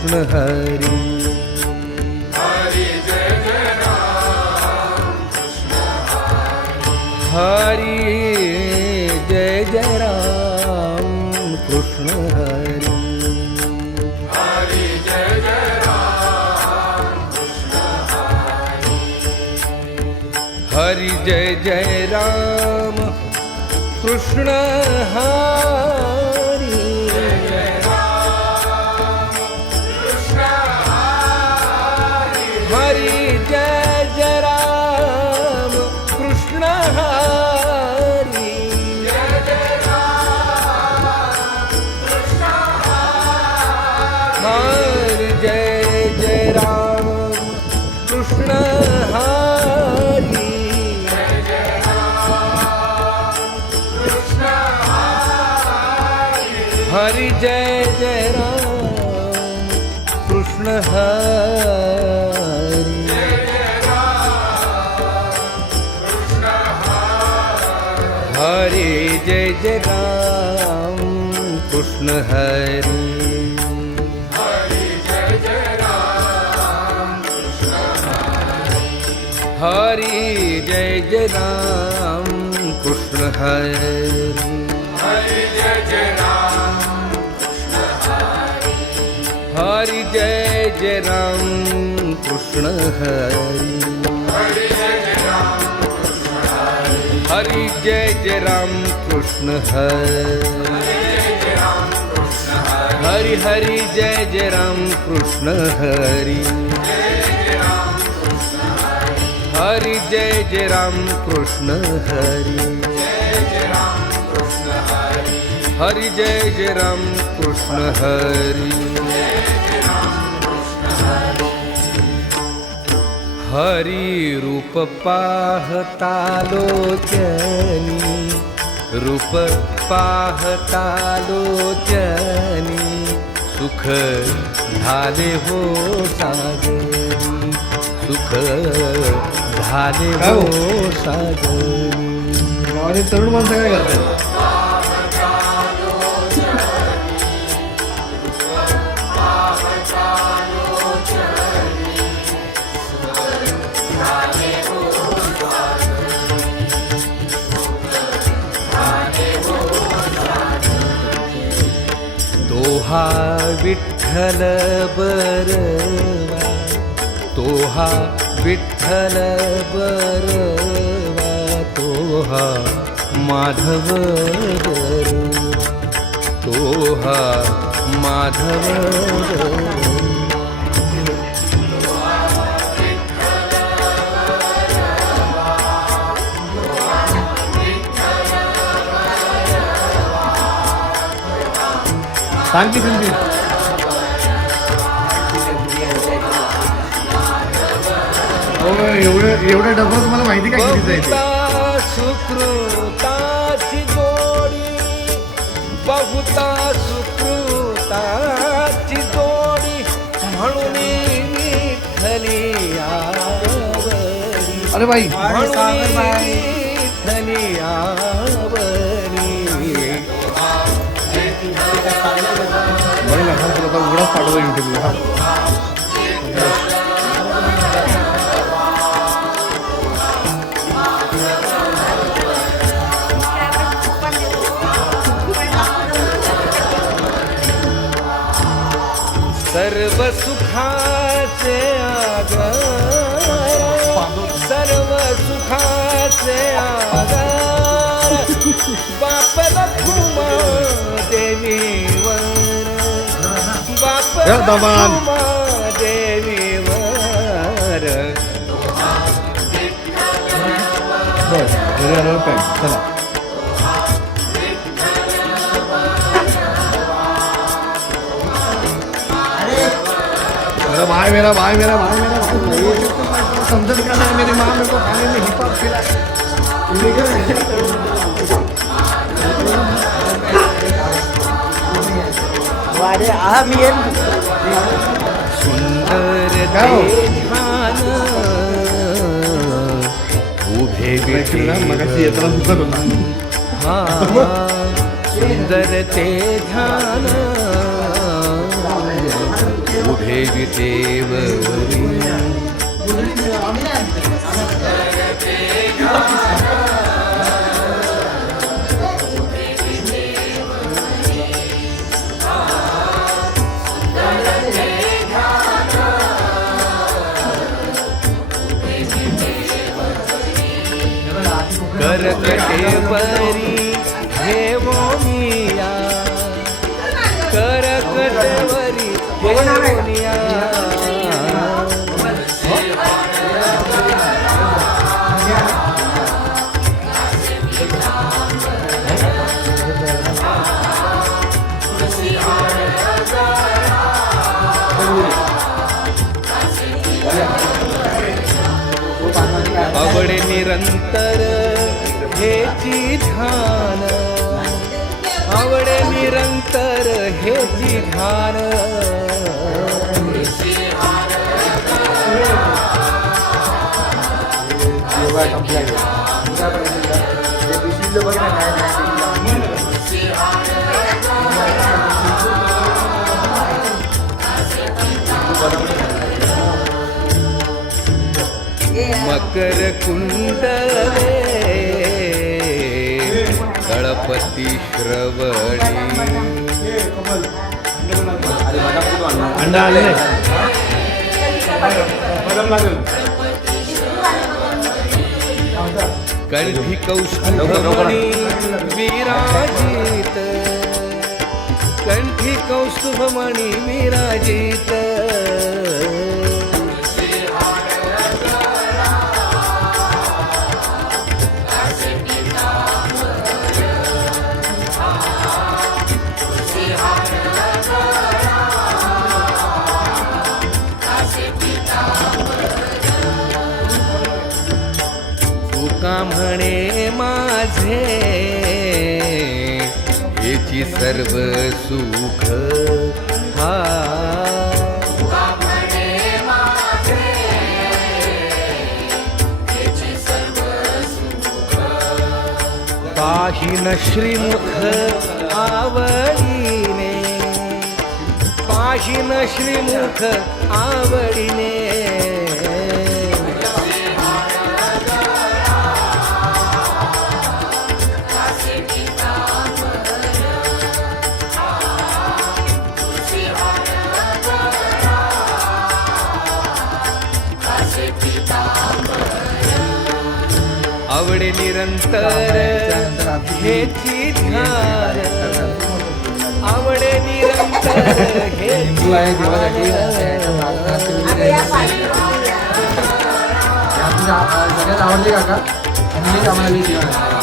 कृष्ण हरी. हरी जय जय राम कृष्ण हरी. हरी जय जय राम कृष्ण हरी. हरी जय जय राम कृष्ण हरी. हरी जय जय राम कृष्ण हरी. हरी जय जय राम कृष्ण हरी. हरि जय जय राम कृष्ण हरि. हरि जय जय राम कृष्ण हरि. हरि जय जय राम कृष्ण हरि. हरी जय जय राम हरि जय जय राम कृष्ण हरि. हरि जय जय राम कृष्ण हरि. हरि हरि जय जय राम कृष्ण हरि. हरि जय जय राम कृष्ण हरि. हरि जय जय राम कृष्ण हरि. हरि रूप पाहता लोचनी. रूप पाहता लोचनी. सुख झाले हो सागरी. सुख झाले हो सागरी. गावातील तरुण माणसं काय करतात? तोहा विठ्ठल बरवा. तोहा विठ्ठल बरवा. तोहा माधव बरवा. तोहा माधव बरवा. सांग की संधी. एवढं डबा तुम्हाला माहिती काय किती जायचं? सुकृताची जोडी. बहुता सुकृताची जोडी. म्हणून विठ्ठली आवरी. अरे बाई म्हणून विठ्ठली आवरी. बरं ना, तुला तर उघडाच पाठवतो युट्यूबला. सर्व सुखाचे आधार. सर्व सुखाचे आधार. बाप लक्ष्मा देवीवर. बाप दमान. लक्ष्मा देवीवर. चला मेरा भाई मेरा भाई मेरा भाई समझ का नहीं. मेरी माँ मेरे को खाने में हिप हॉप खिला. सुंदर ध्यान उभे मगाशी येताना दुसरं होता. हा सुंदर ते ध्यान उभे विटेवरी करकटे परी घेवोनिया करकटवरी घेवोनिया आवडे निरंतर हेची ध्यान आवडे निरंतर हेची ध्यान मकर कुंडले गणपती श्रवणी अंडा आले कंठी कौस्तुभमणी विराजित कंठी कौस्तुभमणी विराजित म्हणे माझे याची सर्व सुख हा पाहिन श्रीमुख आवडीने पाहिन श्रीमुख आवडीने आवडे निरंतर हेची ध्यान आवडे निरंतर हेची सगळ्यात आवडली काका आणि आम्हाला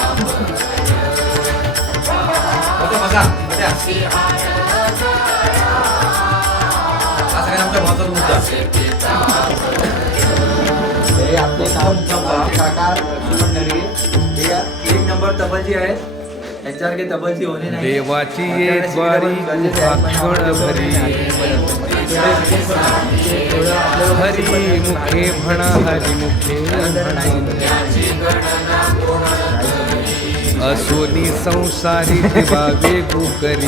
एक नंबर तबलजी आहेत त्यांच्यासारखे तबलजी होणे नाही देवाची ये द्वारी क्षण भरी हरी मुखे म्हणा हरी मुखे असोनी संसारी ठेवावे गुकरी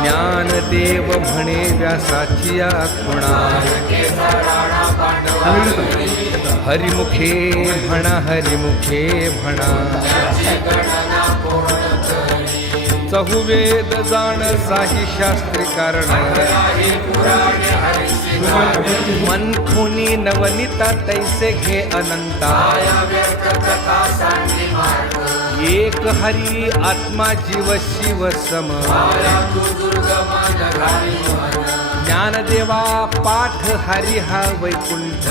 ज्ञानदेव म्हणे व्यासाची खुणा हरिमुखे म्हणा हरिमुखे म्हणा चहुवेद जाण साही शास्त्री कारण मन खुनी नवनिता तैसे घे अनंता एक हरी आत्मा जीव शिव सम ज्ञानदेवा पाठ हरी हा वैकुंठ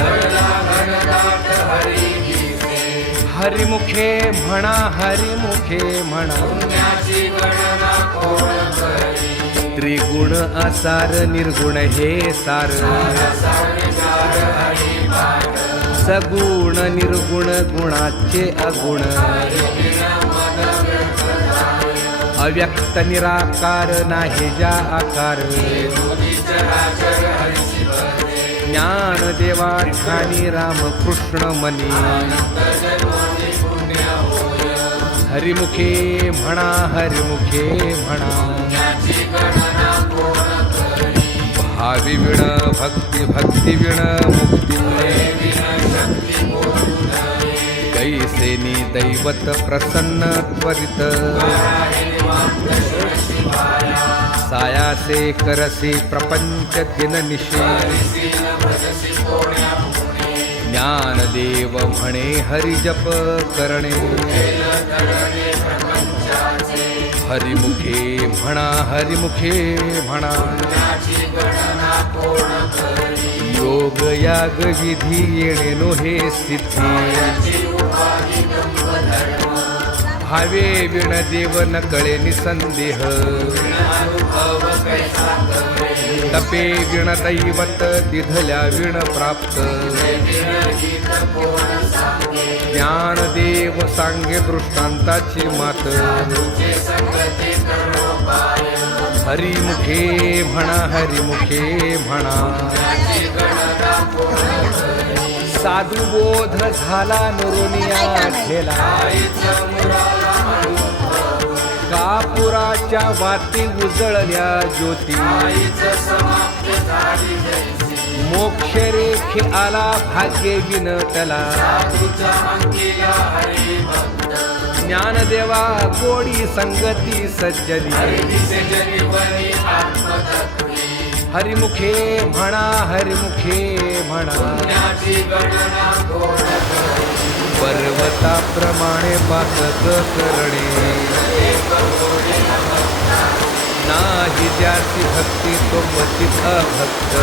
हरिमुखे म्हणा हरिमुखे म्हणा त्रिगुण आसार निर्गुण हे सार सगुण निर्गुण गुणाचे अगुण अव्यक्त निराकार नाही जा आकार ज्ञानदेवा ठाणी रामकृष्ण मनी हरिमुखे म्हणा हरिमुखे म्हणा भावी विण भक्ती भक्ती विण मुक्ती कैसेनी दैवत प्रसन्न त्वरित सायासे करसी प्रपंच दिननिशी ज्ञानदेव म्हणे हरिजप करणे हरिमुखे म्हणा हरिमुखे म्हणा योग याग विधी येणे नो हे सिद्धी भावे विण देव न कळे निसंदेह तपे विण दैवत दिधल्या विण प्राप्त ज्ञानदेव सांगे दृष्टांताची मात हरिमुखे म्हणा हरिमुखे म्हणा साधू बोध झाला नुरुनिया ठेला कापुराच्या वाती उजळल्या ज्योती मोक्ष रेखे आला भाग्य विनतला ज्ञानदेवा गोडी संगती सज्जनी हरिमुखे म्हणा हरिमुखे म्हणा पर्वताप्रमाणे पातक करणे नाही ज्याची भक्ती तो क्वचित अभक्त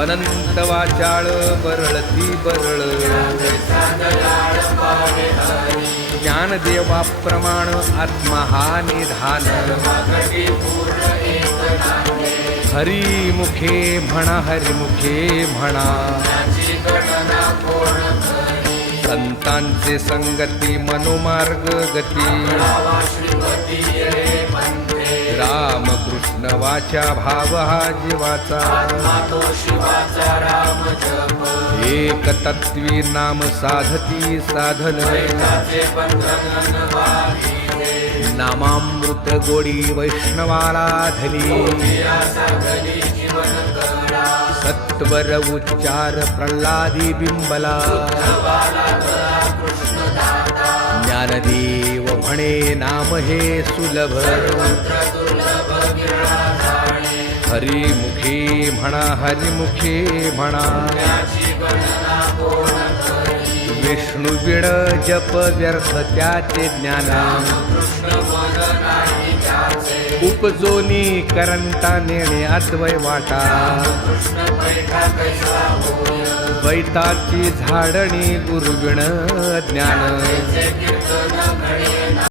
अनंत वाचाळ बरळती बरळ ज्ञानदेवाप्रमाण आत्मा हा निधान हरिमुखे म्हणा हरिमुखे म्हणा संतांचे संगती मनोमार्ग गती रामकृष्ण वाचा भाव हा जीवाचा एक तत्वी नाम साधती साधन नामामृत गोडी वैष्णवाला धली सत्वर उच्चार प्रल्हादी बिंबला ज्ञानदेव म्हणे नाम हे सुलभ हरिमुखे म्हणा हरिमुखे म्हणा विष्णू विण जप व्यर्थ त्याचे ज्ञान उपजोनी करंटा नेणे अद्वय वाटा वैताची झाडणी गुरुविण ज्ञान